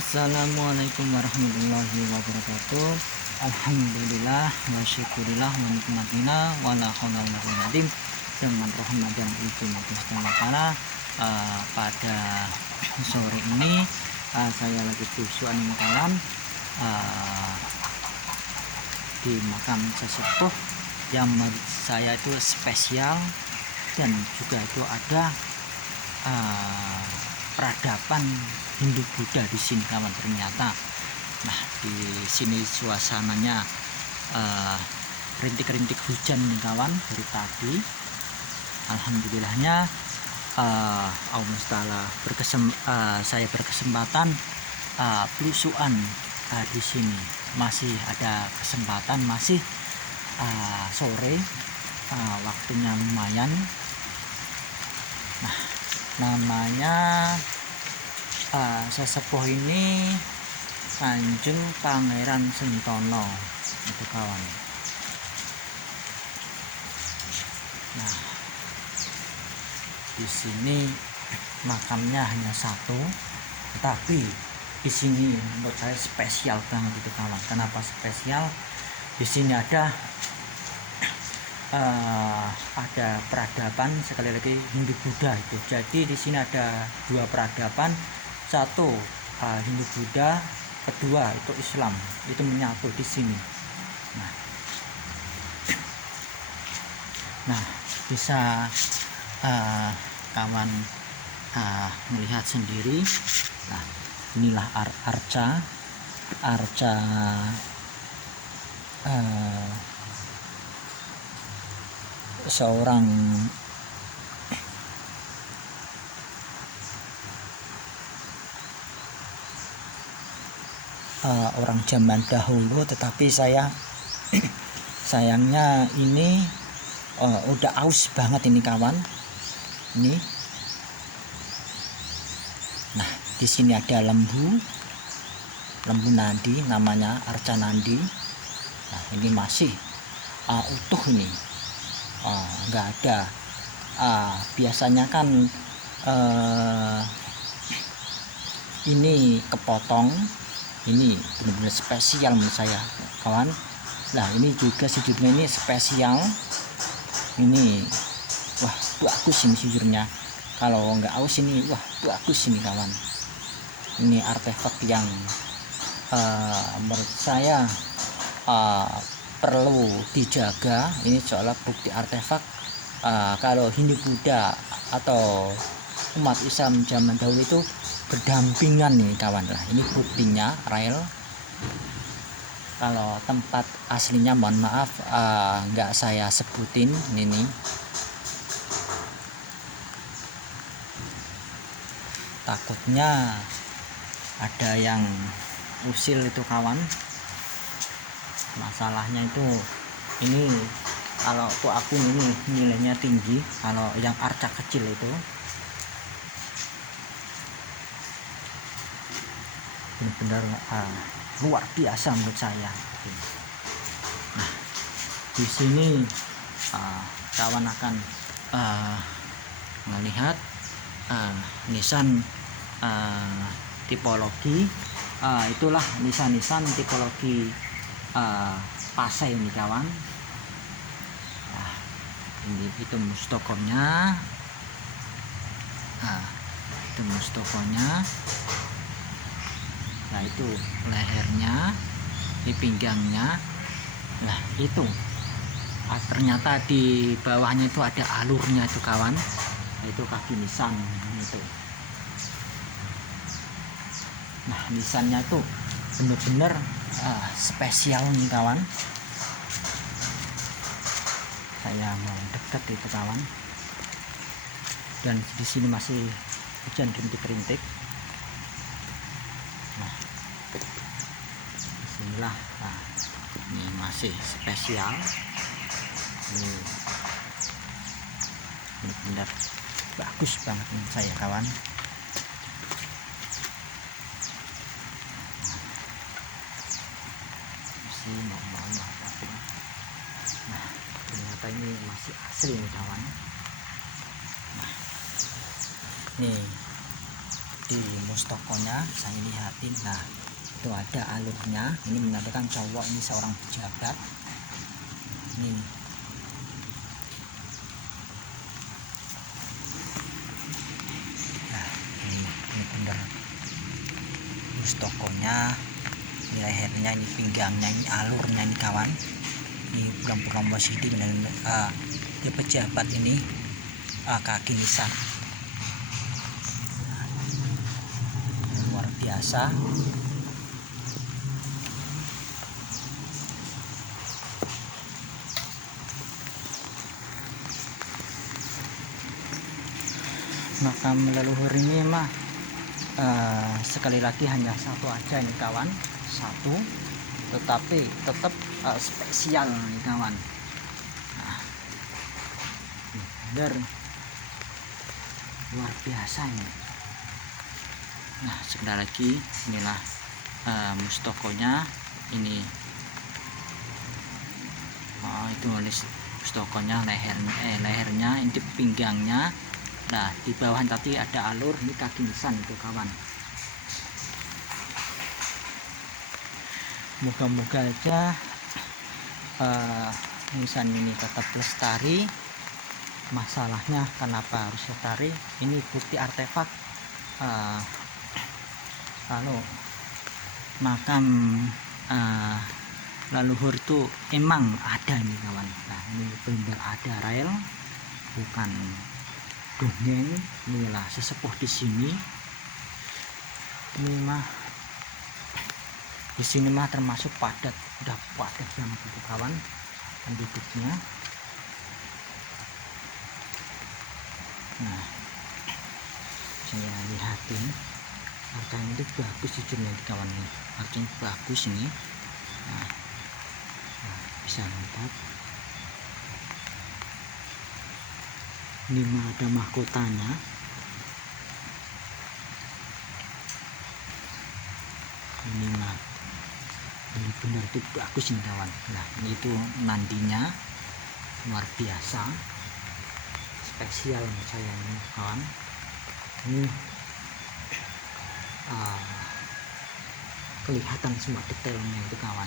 Assalamualaikum warahmatullahi wabarakatuh. Alhamdulillah wa syukurillah wa nikmatina wa la haula wa la quwwata illa billah. Dengan rahmat dan izin Allah pada sore ini saya lagi tujuan kawan di makam sesepuh yang menurut saya itu spesial, dan juga itu ada peradaban Hindu Buddha di sini kawan ternyata. Nah, di sini suasananya rintik-rintik hujan nih kawan dari tadi. Alhamdulillahnya Allah Ta'ala saya berkesempatan pelusuan di sini. Masih ada kesempatan, masih sore, waktunya lumayan. Nah, namanya sesepuh ini Kanjeng Pangeran Sentono itu kawan. Nah, di sini makamnya hanya satu, tetapi di sini menurut saya spesial banget itu kawan. Kenapa spesial? Di sini ada peradaban, sekali lagi Hindu Buddha itu. Jadi di sini ada dua peradaban, satu Hindu Buddha, kedua itu Islam, itu menyatu di sini. Nah, bisa kawan melihat sendiri. Nah, inilah arca seorang orang zaman dahulu, tetapi sayangnya ini udah aus banget ini kawan. Ini. Nah, di sini ada lembu nadi, namanya arca nadi. Nah, ini masih utuh ini. Nggak ada. Biasanya kan ini kepotong. Ini benar-benar spesial menurut saya kawan. Nah, ini juga sejujurnya ini spesial. Ini wah bagus ini sejujurnya. Kalau nggak aus ini wah bagus ini kawan. Ini artefak yang menurut saya perlu dijaga. Ini soal bukti artefak. Kalau Hindu Buddha atau umat Islam zaman dahulu itu berdampingan nih kawan. Lah, ini buktinya real. Kalau tempat aslinya mohon maaf nggak saya sebutin ini. Takutnya ada yang usil itu kawan. Masalahnya itu ini kalau aku ini nilainya tinggi, kalau yang arca kecil itu benar-benar luar biasa menurut saya. Nah, di sini kawan akan melihat nisan tipologi. Itulah nisan-nisan tipologi Pasai ini kawan. Nah, itu mustokonya. Itu mustokonya. Nah, itu lehernya, di pinggangnya. Nah, itu ternyata di bawahnya itu ada alurnya itu kawan. Itu kaki nisan itu. Nah, nisannya itu benar-benar spesial nih kawan. Saya mau dekat itu kawan. Dan di sini masih hujan rintik-rintik. Nah, bismillah. Nah, ini masih spesial. Ini benar-benar bagus banget menurut saya kawan. Nah, ternyata ini masih asli nih kawan. Nah, nih di mustokonya saya lihatin. Nah, itu ada alurnya, ini menandakan cowok ini seorang pejabat. Ini nah, ini bener mustokonya, ini lehernya, ini pinggangnya, ini alurnya, ini kawan. Ini pulang-pulang masjid dan dia pejabat ini kaki nisan. Luar biasa. Makam leluhur ini mah sekali lagi hanya satu aja nih kawan, satu, tetapi tetap spesial nih kawan. Nah, bener luar biasa ini. Nah, sekali lagi inilah mustokonya. Ini itu mustokonya, lehernya, ini pinggangnya. Nah, di bawah tadi ada alur, ini kaki nisan itu kawan. Moga-moga aja nisan ini tetap lestari. Masalahnya kenapa harus lestari? Ini bukti artefak makam leluhur itu emang ada nih kawan. Nah, ini benar ada rel, bukan dongeng. Inilah sesepuh di sini. Ini mah di sini mah termasuk padat, udah padat banget itu kawan penduduknya. Nah, saya lihatin harganya itu bagus jujurnya di kawan ini, harganya bagus ini. Nah, bisa lihat ini mah ada mahkotanya. Ini mah benar-benar itu bagus ini kawan. Nah, ini itu nandinya luar biasa, spesial saya ini kawan. Ini kelihatan semua detailnya itu kawan.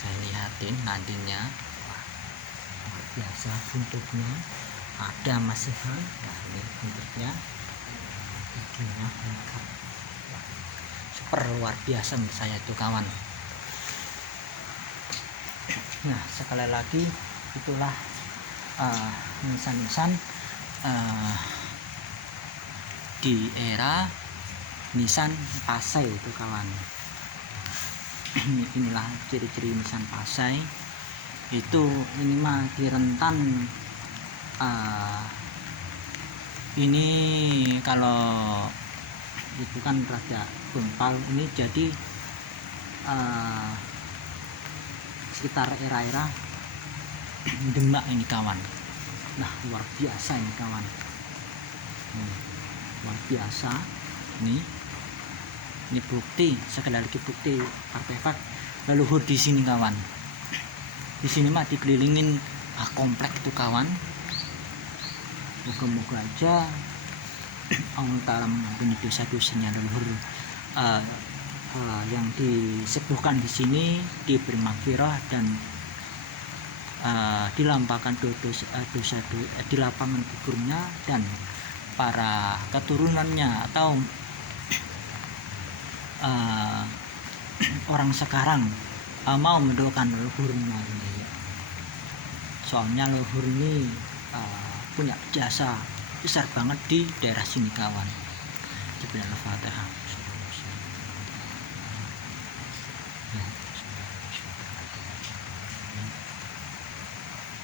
Saya lihatin nandinya, luar biasa bentuknya, ada masihan. Nah, ini bentuknya, giginya lengkap, super luar biasa menurut saya itu kawan. Nah, sekali lagi itulah nisan-nisan di era nisan Pasai itu kawan. Inilah ciri-ciri nisan Pasai itu. Ini mah di rentan ini kalau itu kan rada gempal, ini jadi sekitar era-era Demak ini kawan. Nah, luar biasa ini kawan. Luar biasa ini bukti, sekali lagi bukti artefak leluhur di sini kawan. Di sini mah dikelilingin komplek itu kawan. Moga-moga aja Allah Ta'ala mengampuni dosa-dosanya leluhur yang disepuhkan di sini, diberi maghfirah dan dilampahkan dosa di lapangan kuburnya, dan para keturunannya atau orang sekarang mau mendoakan leluhurnya ini. Soalnya leluhur ini punya jasa besar banget di daerah sini kawan. Al-Fatihah.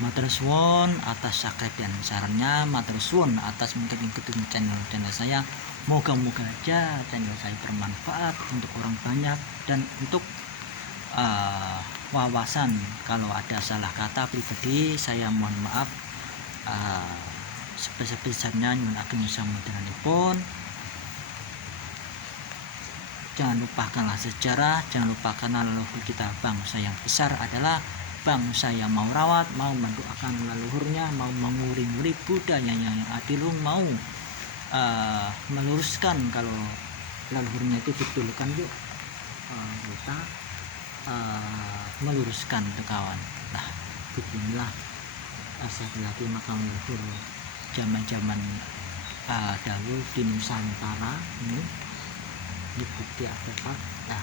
Matur suwun atas subscribe dan sarannya, matur suwun atas mengikuti channel saya. Moga-moga aja channel saya bermanfaat untuk orang banyak dan untuk wawasan. Kalau ada salah kata pribadi saya mohon maaf sebesar-besarnya. Nyuwun ageng samudayanipun. Jangan lupakanlah sejarah, jangan lupakanlah leluhur kita bangsa yang besar adalah bangsa yang mau rawat, mau mendoakan leluhurnya, mau menguri-nguri budayanya yang adil, mau meluruskan kalau leluhurnya itu betul kan, yuk kita meluruskan tuh kawan. Nah beginilah sekali lagi makam leluhur zaman-zaman dahulu di Nusantara ini bukti artefak. Nah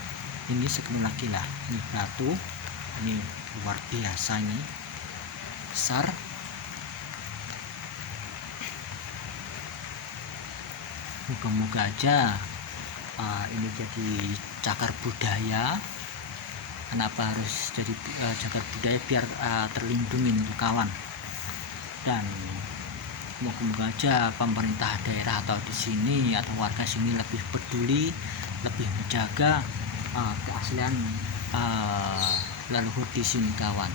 ini sekali lagi lah, ini batu ini luar biasa, ini besar. Moga-moga aja ini jadi cagar budaya. Kenapa harus jadi cagar budaya? Biar terlindungi untuk kawan. Dan moga-moga aja pemerintah daerah atau di sini atau warga sini lebih peduli, lebih menjaga keaslian leluhur di sini kawan.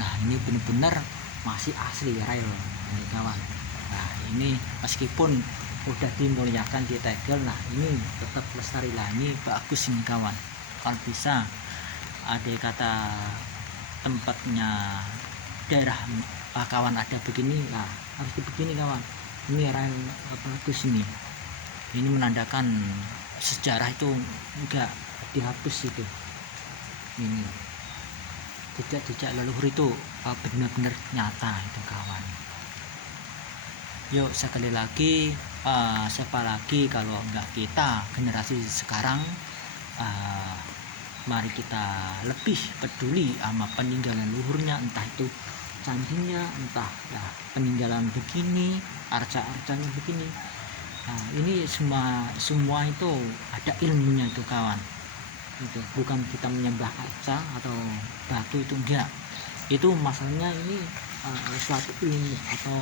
Nah ini benar-benar masih asli real ini kawan. Nah ini meskipun udah dimuliakan di tegel, nah ini tetap lestari lah, ini bagus ini kawan. Kalau bisa ada kata tempatnya daerah kawan ada begini, nah harus begini kawan. Ini real bagus ini menandakan sejarah itu enggak dihapus itu. Ini jejak-jejak leluhur itu benar-benar nyata itu kawan. Yuk sekali lagi, siapa lagi kalau enggak kita generasi sekarang, mari kita lebih peduli sama peninggalan leluhurnya, entah itu candinya, entah ya, peninggalan begini, arca-arcanya begini. Nah, ini semua itu ada ilmunya itu kawan. Itu bukan kita menyembah arca atau batu, itu enggak. Itu masalahnya ini suatu ilmu atau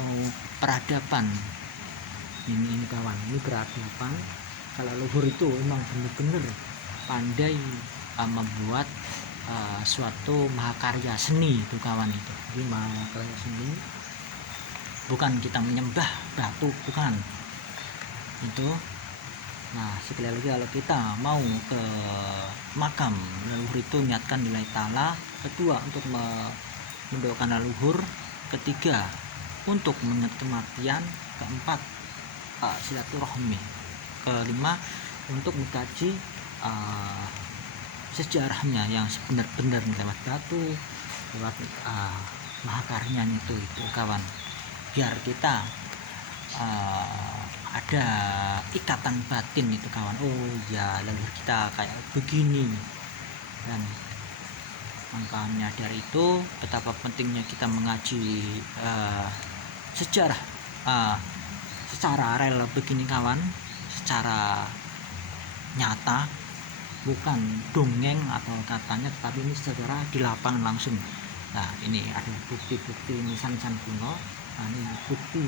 peradaban. Ini kawan, ini peradaban. Kalau leluhur itu memang benar-benar pandai membuat suatu mahakarya seni itu kawan. Itu jadi mahakarya seni, bukan kita menyembah batu, bukan itu. Nah sekali lagi, kalau kita mau ke makam leluhur itu niatkan nilai ta'ala. Kedua, untuk mendoakan leluhur. Ketiga, untuk mengingat kematian. Keempat, silaturahmi. Kelima, untuk mengkaji sejarahnya yang sebenar-benar lewat batu, lewat mahakaryanya itu kawan. Biar kita ada ikatan batin itu kawan. Oh ya, leluhur kita kayak begini. Dan makanya dari itu betapa pentingnya kita mengaji sejarah secara real begini kawan, secara nyata, bukan dongeng atau katanya, tetapi ini secara di lapangan langsung. Nah ini ada bukti-bukti nisan-nisan kuno. Nah, ini bukti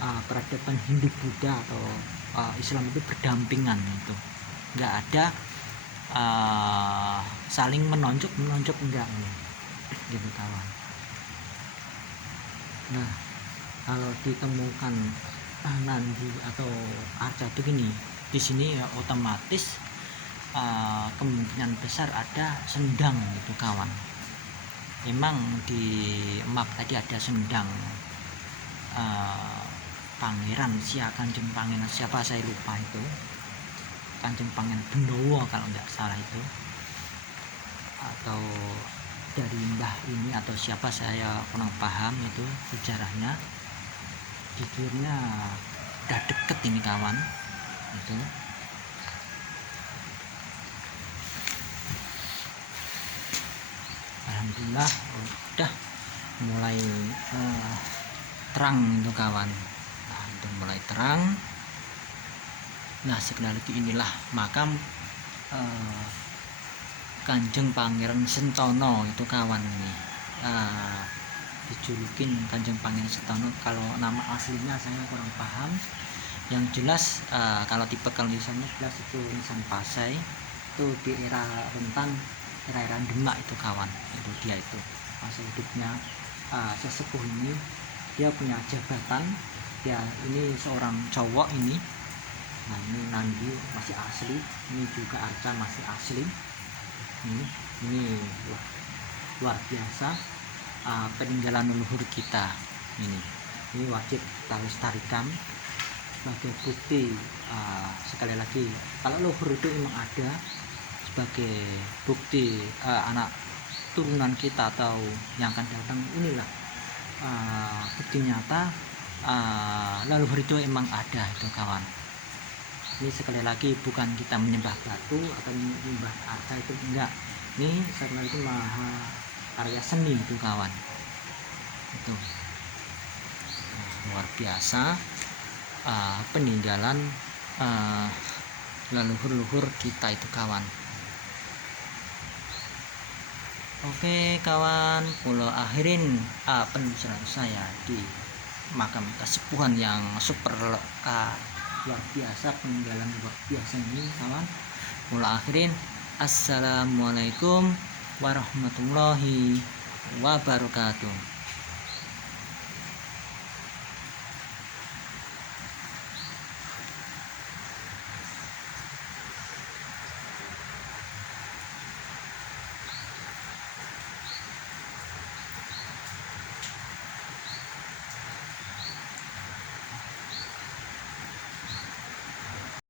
peradaban Hindu Buddha atau Islam itu berdampingan, itu nggak ada saling menonjok enggak gitu kawan. Nah kalau ditemukan nandi atau arca begini di sini, ya otomatis kemungkinan besar ada sendang itu kawan. Memang di map tadi ada sendang Pangeran Kanjeng Pangeran siapa saya lupa itu, Kanjeng Pangeran Benowo kalau nggak salah itu, atau dari mbah ini atau siapa saya kurang paham itu sejarahnya. Jujurnya udah deket ini kawan itu. Alhamdulillah udah mulai terang itu kawan. Nah itu mulai terang. Nah sekali lagi, inilah makam Kanjeng Pangeran Sentono itu kawan. Ini dijulukin Kanjeng Pangeran Sentono. Kalau nama aslinya saya kurang paham. Yang jelas kalau tipe tulisannya jelas itu nisan Pasai, itu di era rentan, era Demak itu kawan. Itu dia itu masa hidupnya sesepuh ini. Dia punya jabatan, dia ini seorang cowok ini. Nah ini nandi masih asli, ini juga arca masih asli. Ini luar biasa, peninggalan leluhur kita. Ini wajib kita lestarikan sebagai bukti, sekali lagi, kalau leluhur itu memang ada, sebagai bukti anak turunan kita atau yang akan datang. Inilah bukti nyata leluhur itu emang ada itu kawan. Ini sekali lagi bukan kita menyembah batu atau menyembah arca, itu enggak. Ini sekali lagi maha karya seni itu kawan. Itu luar biasa, peninggalan leluhur-leluhur kita itu kawan. Oke kawan, pulau akhirin penelusuran saya di makam Kasepuhan yang super luar biasa, peninggalan luar biasa ini kawan. Pulau akhirin, assalamualaikum warahmatullahi wabarakatuh.